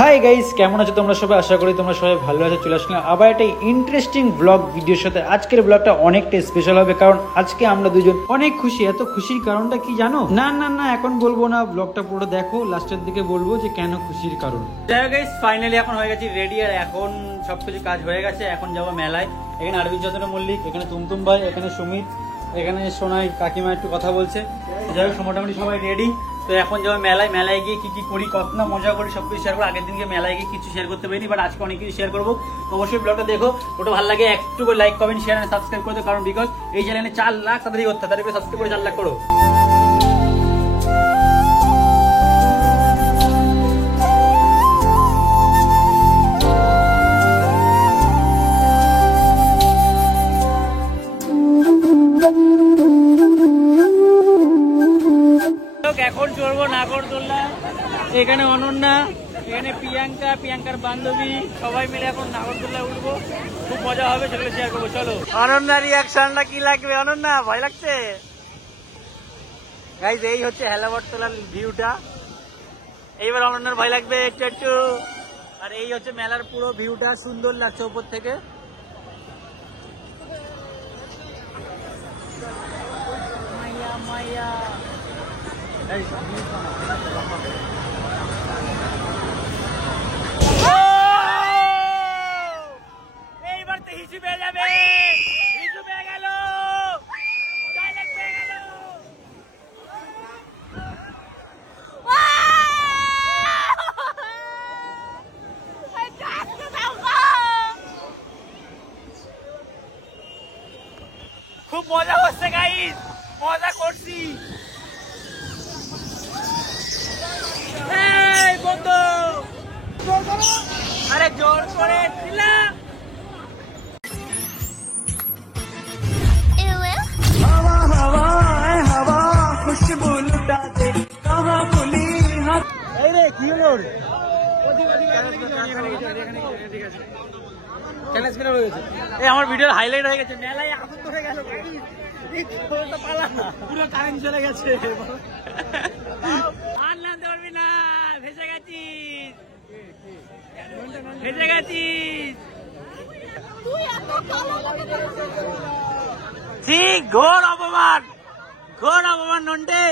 Hi guys, কেমন আছো তোমরা সবাই? আশা করি তোমরা সবাই ভালো আছো। চলে আসলাম আবার একটা ইন্টারেস্টিং ব্লগ ভিডিওর সাথে। আজকের ব্লগটা অনেকটা স্পেশাল হবে, কারণ আজকে আমরা দুজন অনেক খুশি। এত খুশির কারণটা কি জানো? না না না, এখন বলবো না, ব্লগটা পুরো দেখো, লাস্টের দিকে বলবো যে কেন খুশির কারণ। যাই হোক গাইস, ফাইনালি এখন হয়ে গেছি রেডি, আর এখন সবকিছু কাজ হয়ে গেছে। এখন যাবো মেলায়। এখানে আরবি চন্দ্র মল্লিক, এখানে তুমতুম ভাই, এখানে সুমিত, এখানে সোনাই কাকিমা একটু কথা বলছে। যাই হোক, মোটামুটি সবাই রেডি। তো এখন যাবো মেলায়। মেলায় গিয়ে কি কি করি, কত না মজা করি, সবকিছু শেয়ার করবো। আগের দিনকে মেলায় গিয়ে কিছু শেয়ার করতে পারিনি, বাট আজকে অনেক কিছু শেয়ার করবো। অবশ্যই ব্লগটা দেখো, ওটা ভালো লাগে একটু করে লাইক কমেন্ট শেয়ার আর সাবস্ক্রাইব করে দাও, কারণ বিকজ এই চ্যানেলে 4 লাখ তাড়াতাড়ি করতে, তাদেরকে সাবস্ক্রাইব করে 4 লাখ করো। এখন চলবো নাগরদোল্লা। এখানে অনন্যা, এখানে প্রিয়াঙ্কা, প্রিয়াঙ্কার বান্ধবী, সবাই মিলে এখন নাগরদোল্লায় উঠবো। খুব মজা হবে, সেগুলো শেয়ার করবো। চলো, অনন্যার রিয়াকশনটা কি লাগবে? অনন্যা, ভয় লাগছে? গাইজ, এই হচ্ছে হেলাবরতলার ভিউটা। এইবার অনন্যার ভয় লাগবে একটু একটু। আর এই হচ্ছে মেলার পুরো ভিউটা, সুন্দর লাগছে উপর থেকে। মাইয়া মাইয়া, এইবার তো হিসু পেয়ে যাবে। হিসু পেয়ে গেল, পেয়ে গেল। খুব মজা হচ্ছে গাইস, মজা করছি। আরে জোর করে দিলাম। আমার ভিডিওর হাইলাইট হয়ে গেছে, মেলায় আনন্দ হয়ে গেল, পুরো কারেন্ট চলে গেছে। আর নামতে পারবি না, ভেসে গেছিস, ভেসে গেছিস। ঠিক, ঘোর অপমান, ঘোর অপমান নন্টে।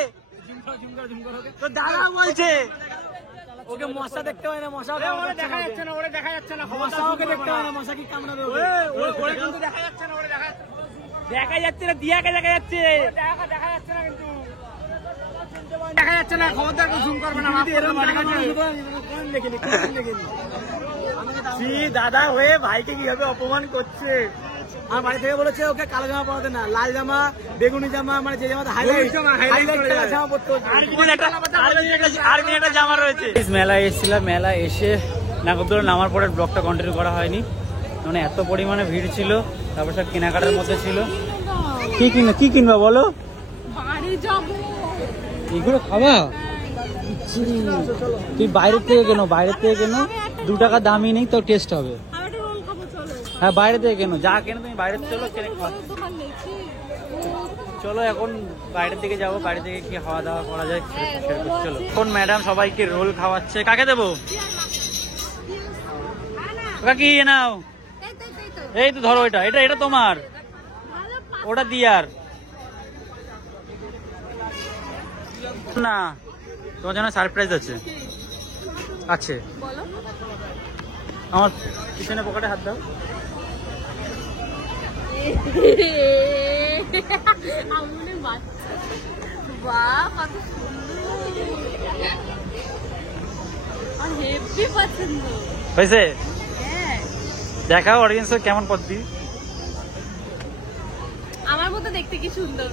তো দাদা বলছে ওকে মশা দেখতে হয় না, মশা দেখা যাচ্ছে না, ওরে দেখা যাচ্ছে না, মশা ওকে দেখতে হয় না, মশা কি কামড়াবে? ওরে কিন্তু দেখা যাচ্ছে না, ওরে দেখা যাচ্ছে না, দিয়াকে দেখা যাচ্ছে, দেখা যাচ্ছে না, কিন্তু দেখা যাচ্ছে না। খবরদার জুম করবে না, দাদা হয়ে ভাইকে কিভাবে অপমান করছে। আমার বাড়ি থেকে বলেছে ওকে কালো জামা পরাতে না, লাল জামা, বেগুনি জামা, মানে যে জামাতে হাইলাইট জামা পরতে একটা জামা রয়েছে। মেলায় এসেছিলাম, মেলা এসে নাগরদোলা নামার পরে ব্লগটা কন্টিনিউ করা হয়নি, মানে এত পরিমাণে ভিড় ছিল। তারপর সব কেনাকাটার মধ্যে ছিল। কি কিনবা বলো? এগুলো খাবা? তুই বাইরের থেকে কেনো, বাইরের থেকে কেনো, 2 টাকা দামই নেই, তো টেস্ট হবে। হ্যাঁ, বাইরে থেকে কেনো, যা কেনো তুমি বাইরে চলো, চলো এখন বাইরের দিকে যাবো, বাইরে থেকে কি খাওয়া দাওয়া করা যায় চলো। এখন ম্যাডাম সবাইকে রোল খাওয়াচ্ছে। কাকে দেবো? কি নাও, এই তো ধরো, এটা এটা এটা তোমার, ওটা দিয়ার না, তোমার জন্য সারপ্রাইজ আছে। আছে, আমার পিছনে পকেটে হাত দাও। হয়েছে? দেখাও অডিয়েন্স কেমন পদ্ধতি। আমার মতো দেখতে কি সুন্দর।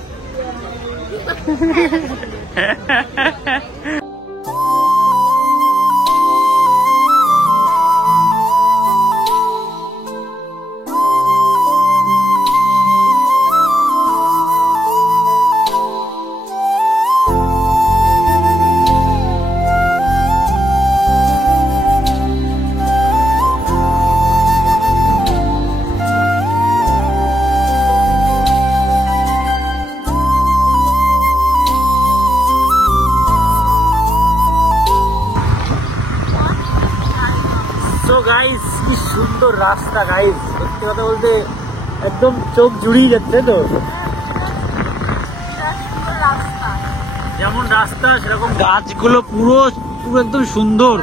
সো গাইস কি সুন্দর রাস্তা গাইস, সত্যি কথা বলতে একদম চোখ জুড়িয়ে যাচ্ছে। তো যেমন রাস্তা সেরকম গাছগুলো পুরো পুরো একদম সুন্দর।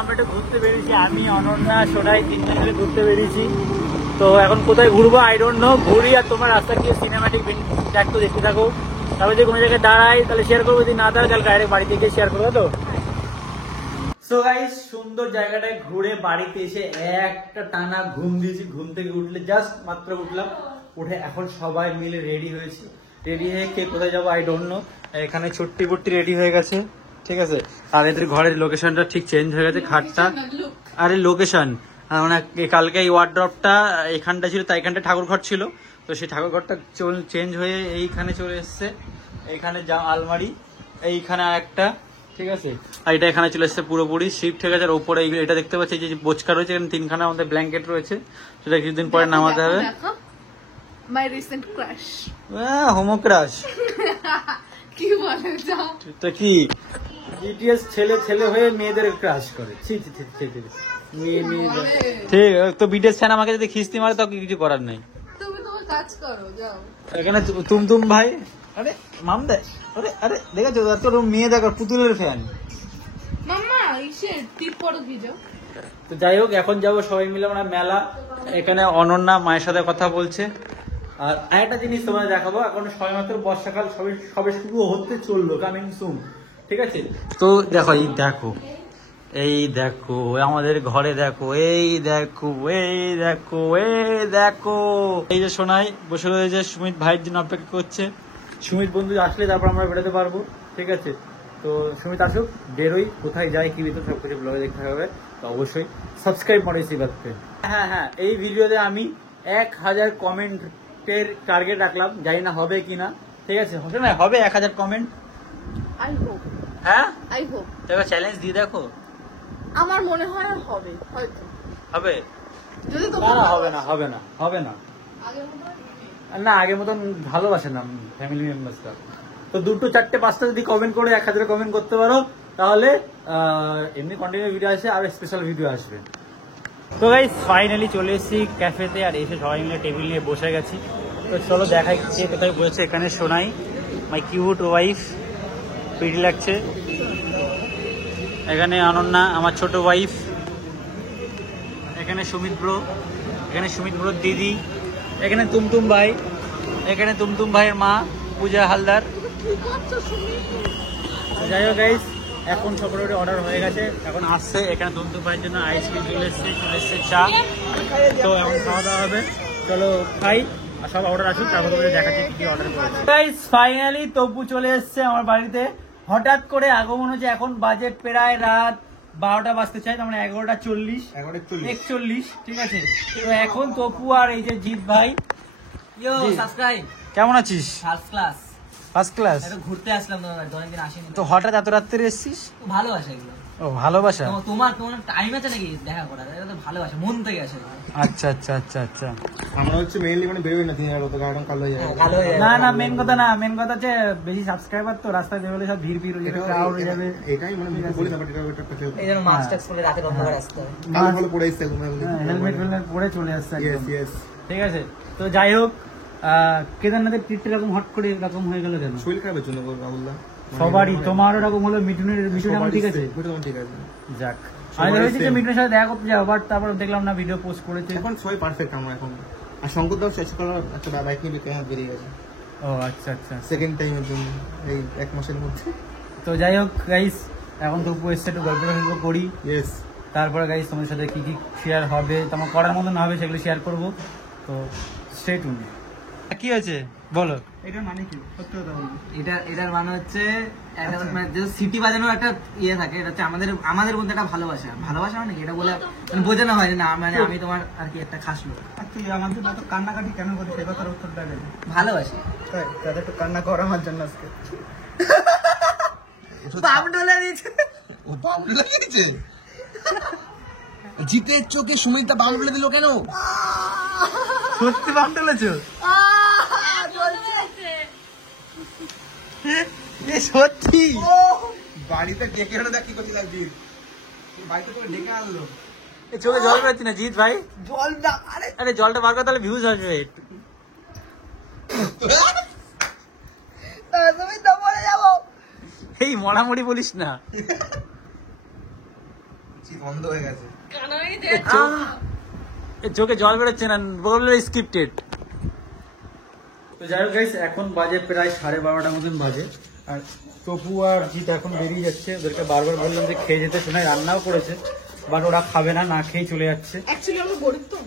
আমরা একটু ঘুরতে বেরিয়েছি, আমি অনন্যা সোনাই তিনজন মিলে ঘুরতে বেরিয়েছি। তো এখন কোথায় ঘুরবো আই ডোন্ট নো, ঘুরি আর তোমার রাস্তা গিয়ে সিনেমাটিক দেখতে দেখতে থাকো। তারপর যদি কোনো জায়গায় দাঁড়াই তাহলে শেয়ার করবো, যদি না দাঁড়াই তাহলে ডাইরেক্ট বাড়িতে গিয়ে শেয়ার করবো। তো সো গাইস সুন্দর জায়গাটায় ঘুরে বাড়িতে এসে একটা টানা ঘুম দিয়েছি। ঘুম থেকে উঠলে জাস্ট মাত্র উঠলাম, উঠে এখন সবাই মিলে রেডি হয়েছি। রেডি হয়ে কে কোথায় যাবো আই ডোন্ট নো। এখানে ছুট্টি বুট্টি রেডি হয়ে গেছে, ঠিক আছে। আর এদের ঘরের লোকেশনটা ঠিক চেঞ্জ হয়ে গেছে, খাটটা আরে লোকেশন মানে কালকে এই ওয়ার্ড্রপটা এখানটা ছিল, তাই এখানটা ঠাকুর ঘর ছিল, তো সেই ঠাকুর ঘরটা চেঞ্জ হয়ে এইখানে চলে এসছে। এইখানে যা আলমারি, এইখানে আর একটা, ঠিক আছে। আর এটা এখানে চলে এসছে পুরোপুরি শিফট হয়ে গেছে। আর ওপরে এটা দেখতে পাচ্ছি যে বোচকা রয়েছে, এখানে তিনখানা আমাদের ব্ল্যাঙ্কেট রয়েছে, সেটা কিছুদিন পরে নামাতে হবে। My recent crush, homo crush কি বলে যাও তো কি জিটিএস ছেলে ছেলে হয়ে মেয়েদের ক্রাশ করে। ঠিক তো বিটিএস ফ্যান আমাকে যদি খিস্তি মারে তো কিছু করার নেই। তুমি তোমার কাজ করো, যাও। এখানে তুম ভাই, আরে মাম দে, আরে আরে দেখেছো তোর মেয়ে দেখো পুতুলের ফ্যান। মাম্মা ইসে টিপ পড়ো কি যাও। তো যাই হোক এখন যাবো সবাই মিলে আমরা মেলা। এখানে অনন্যা মায়ের সাথে কথা বলছে। আর আরেকটা জিনিস তোমাদের দেখাবো, এখন সবেমাত্র বর্ষাকাল সবে শুরু হতে চললো, কামিং সুন, ঠিক আছে। তো দেখো এই দেখো আমাদের ঘরে দেখো, এই দেখো এই যে সোনাই বসে রয়েছে, সুমিত ভাইয়ের জন্য অপেক্ষা করছে। সুমিত বন্ধু আসলে তারপর আমরা বেরোতে পারবো, ঠিক আছে। তো সুমিত আসুক, বেরোই, কোথায় যাই কি ভিতর সবকিছু ব্লগে দেখতে হবে। তো অবশ্যই সাবস্ক্রাইব করেছি বাদতে। হ্যাঁ এই ভিডিওতে আমি 1000 কমেন্টের টার্গেট রাখলাম, জানি না হবে কিনা, ঠিক আছে। হবে 1000 কমেন্ট, আই হোপ। হ্যাঁ আই হোপ। দেখো চ্যালেঞ্জ দিয়ে দেখো, আমার মনে হয় আর হবে, হয়তো হবে। যদি তো হবে না আগের মতো না, আগের মতন ভালোবাসে না ফ্যামিলি মেম্বার্সরা। তো 2, 4, 5টা যদি কমেন্ট করে 1000 কমেন্ট করতে পারো তাহলে এমনি কন্টিনিউ ভিডিও আসে আর স্পেশাল ভিডিও আসবে। তো গাইস ফাইনালি চলে এসেছি ক্যাফেতে, আর এসে সবাই মিলে টেবিল নিয়ে বসে গেছি। তো চলো দেখাই কে কোথায় বসেছে। এখানে Sonai my cute wife, pretty লাগছে। এখানে অনন্যা আমার ছোট ওয়াইফ, এখানে সুমিত ব্রো দিদি, এখানে তুমতুম ভাই, এখানে তুমতুম ভাইয়ের মা পূজা হালদার। যাই হোক গাইস এখন সকলের অর্ডার হয়ে গেছে, এখন আসছে। এখানে তুমতুম ভাইয়ের জন্য আইসক্রিম চলে এসছে চা। তো এখন খাওয়া দাওয়া হবে, চলো খাই আর সব অর্ডার আসুক, তারপর দেখাচ্ছি কি অর্ডার করেছে। গাইস ফাইনালি তব্বু চলে এসছে আমার বাড়িতে, হঠাৎ করে আগমন হচ্ছে। এখন বাজেট প্রায় রাত 12টা বাজতে চাই, তার মানে 11:40 41, ঠিক আছে। তো এখন তপু আর এই যে জিৎ ভাই, কেমন আছিস? First class. ঘুরতে আসলাম, অনেকদিন আসেনি তো হঠাৎ এত রাত্রে এসেছিস? ভালোবাসা এগুলো। ও ভালোবাসা, তোমার টাইম আছে নাকি দেখা করার? এটা তো ভালোবাসা, মন থেকে আসে। আচ্ছা আমরা হচ্ছে মেইনলি মানে বেরোই না, 3000 টাকা কালো হয়ে যাবে। না মেন কথা হচ্ছে বেশি সাবস্ক্রাইবার তো রাস্তায় বেরোলে সব ভিড় হয়ে যাবে, ক্রাউড হয়ে যাবে। এটাই মানে বলি না, বাট এটা এই জন্য মাস্ক টাস্ক পরে রাতে অন্ধকার আসতে হয়। ভালো পড়ে এসে হেলমেট পরে চলে আসছে একদম। ইয়েস ঠিক আছে। তো যাই হোক কেদারনাথের ট্রিটটা এরকম হট করে এরকম হয়ে গেল কেন? শরীর খারাপের জন্য রাহুলদা সবারই, তোমারও এরকম হলো, মিঠুন এখন ঠিক আছে? ঠিক আছে, যাক। আমি ভেবেছি যে মিঠুনের সাথে দেখা করতে যাবো, বাট তারপর দেখলাম না ভিডিও পোস্ট করেছে। এখন সবাই পারফেক্ট আমরা এখন। আর শঙ্কর দাও শেষ করার একটা বাইক নিয়ে বিক্রয় বেরিয়ে গেছে। ও আচ্ছা সেকেন্ড টাইমের জন্য এই 1 মাসের মধ্যে। তো যাই হোক গাইস এখন তো এসছে, একটু গল্প করি। ইয়েস। তারপরে গাইস তোমার সাথে কি শেয়ার হবে, তোমার করার মতো না হবে সেগুলো শেয়ার করবো। তো স্টে টিউন। কি হয়েছে বলো? এটার মানে কি? সত্যি কথা বলবো, এটার মানে হচ্ছে সিটি বাজানোর একটা ইয়ে থাকে। এটা হচ্ছে আমাদের মধ্যে একটা ভালোবাসা মানে কি, এটা বলে মানে বোঝানো হয় না, মানে আমি তোমার আর কি একটা খাস লোক। তুই আমাদের মতো কান্নাকাটি কেন করিস? সে কথার উত্তরটা দেবে। ভালোবাসি তাই তাদের একটু কান্না কর আমার জন্য আজকে। বাপ ডলে দিয়েছে, ও বাম লাগিয়েছে। জিতের চোখে সুমিতটা বাম বলে দিল কেন? সত্যি বাম টেলেছো? সত্যি বাড়িতে ডেকে আনো দেখ কি করছিস একদিন বাড়িতে তোকে ডেকে আনলো চোখে জল পাচ্ছি না জিৎ ভাই, জল না আরে আরে জলটা বার করে তাহলে ভিউজ আসবে। তুমি তো বলে যাবো এই মরামরি বলিস না, বন্ধ হয়ে গেছে কানাই দে চোখে জল বেরোচ্ছে না, বললো স্ক্রিপ্টেড। তো যাই হোক গাইস, এখন বাজে প্রায় 12:30 মতন বাজে, আর টপু আর জিৎ এখন বেরিয়ে যাচ্ছে। ওদেরকে বারবার বললাম যে খেয়ে যেতে, শোনায় রান্নাও করেছে, বাট ওরা খাবে না, না খেয়ে চলে যাচ্ছে। অ্যাকচুয়ালি আমরা গরিব তো।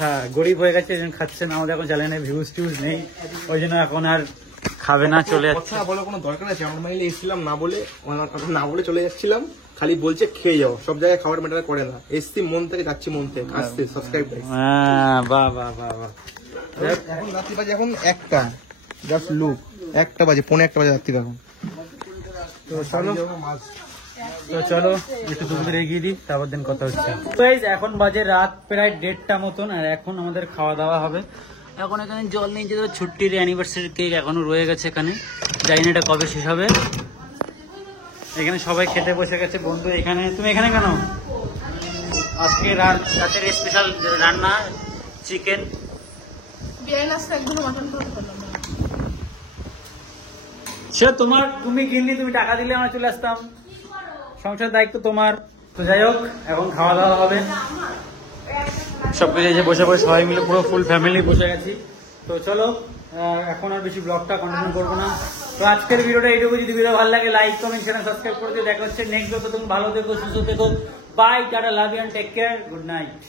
হ্যাঁ, গরিব হয়ে গেছে, এই জন্য খাচ্ছে না। আমাদের এখন চ্যানেলে ভিউজ টিউজ নেই, ওই জন্য এখন আর খাবে না, চলে যাচ্ছে। কথা বলে কোনো দরকার আছে? আমরা মানে এসেছিলাম না বলে, ওনার কথা না বলে চলে যাচ্ছিলাম, খালি বলছে খেয়ে যাও। সব জায়গায় খাবার ম্যাটার করে না, এসছি মন থেকে, যাচ্ছি মন থেকে। আসছে সাবস্ক্রাইব গাইস। হ্যাঁ, বাহ বাহ বাহ বাহ। এখন রাত্রি বাজে এখন 1টা, জাস্ট লুক 1টা বাজে, 1:45 বাজে রাত্রি এখন। তো চলো একটু দুপুরে এগিয়ে দিই, তারপর দিন কথা হচ্ছে। গাইস, এখন বাজে রাত প্রায় 1:30 মতন, আর এখন আমাদের খাওয়া দাওয়া হবে। এখন এখানে জল নিয়ে যেতে, ছুটির অ্যানিভার্সারি কেক এখনো রয়ে গেছে এখানে, জানি না এটা কবে শেষ হবে। এখানে সবাই খেতে বসে গেছে বন্ধু। এখানে তুমি এখানে কেন? আজকে রাতের স্পেশাল রান্না চিকেন। বিয়ে লাস্টে একদম মাটন করতে পারলাম না। সে তোমার, তুমি কিনলি, তুমি টাকা দিলে আমরা চলে আসতাম, সংসার দায়িত্ব তোমার। তো যাই হোক, এখন খাওয়া দাওয়া হবে সবকিছু, এই যে বসে বসে সবাই মিলে পুরো ফুল ফ্যামিলি বসে গেছি। তো চলো, এখন আর বেশি ব্লগটা কন্টিনিউ করবো না। তো আজকের ভিডিওটা এইটুকু। যদি ভিডিও ভালো লাগে লাইক কমেন্ট শেয়ার সাবস্ক্রাইব করে দিয়ে দেখা হচ্ছে নেক্সট ভিডিওতে। তুমি ভালো থেকো, সুস্থ থেকো, bye, tata, love you and take care, good night.